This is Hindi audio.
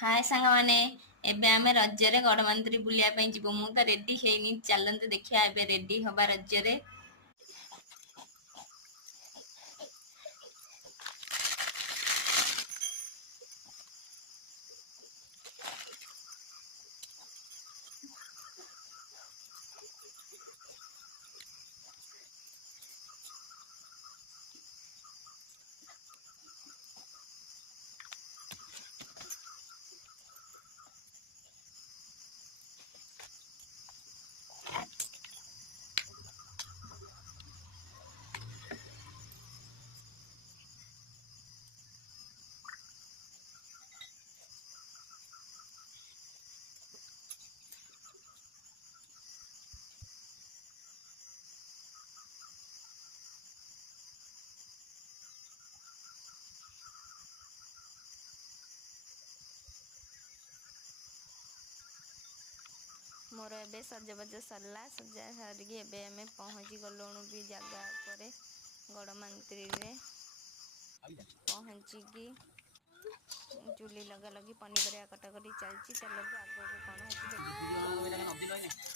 हाय सांग माने एबे आमे रज्जरे गड़मंत्री बुलिया ପାଇଁ ଯିବୁ ମୁଁ ତ ରେଡି ହେଇନି ଚାଲନ୍ତୁ ଦେଖିଆ ଏବେ ରେଡି ହବା ରଜ୍ଜରେ। मोर एबे सजबाज सरला सजा सारिकी एबे आमे पहुँची गलुणु भी जगह पर गड़मंत्री रे पहुँचिकी चूली लगा लगी पनीपरिया कटाकटी चलती चलो आगे को कौन होची